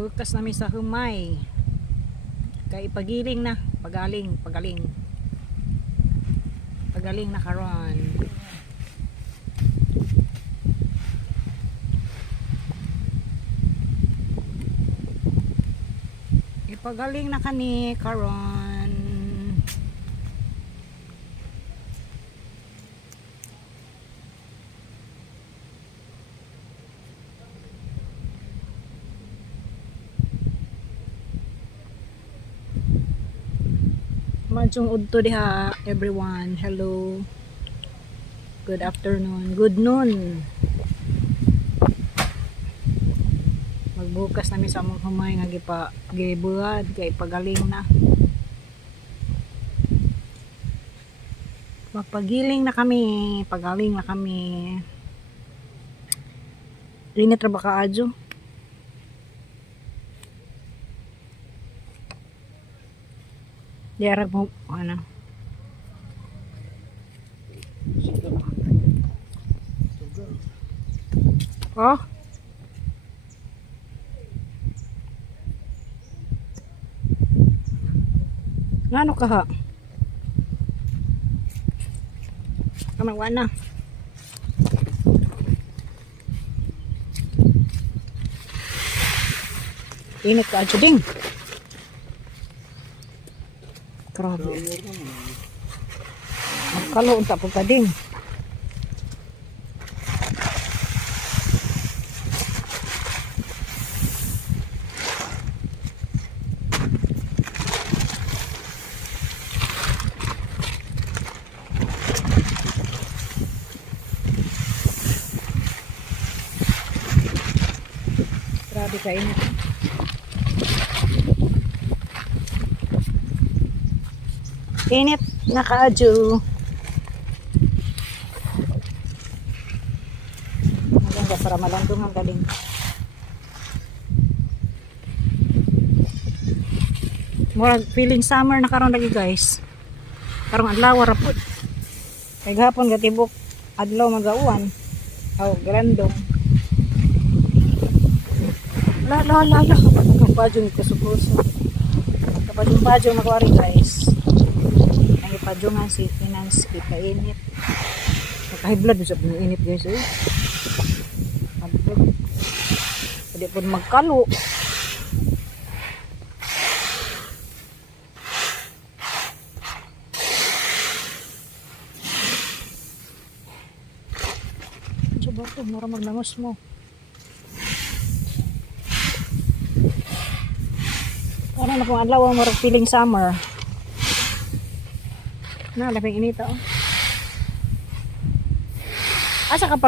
Bukas namin sa humay. Kay pagiling na, pagaling na karon. Ipagaling na kani karon. Madsong udto diha everyone. Hello. Good afternoon. Good noon. Magbukas namin sa among humay nga gibuhat kay pagaling na. Magpagiling na kami, pagaling na kami. Rinit ra ba kaadyo? Diarag mo, ano? Oh? Ngano ka ha? Kamagwa na. Init ka adyo ding. Grabe. Magkaloon ta po ka din. Grabe ka init. Init na kaadyo. Maganda para malandong ang galing. Murag feeling summer na karon lagi guys. Karong adlaw ra pud. Kay gahapon gatibok adlaw magauwan. Aw grandong. La. Kapajong kusukuso. Kapajong magwari guys. Padyungan si finance kita init. Nakahiblad sa init guys eh. Pwede po magkalo. Coba to, mura magnangos mo. Ano na pong adlaw ang murag feeling summer. Na, labing inita oh. Asa ka pa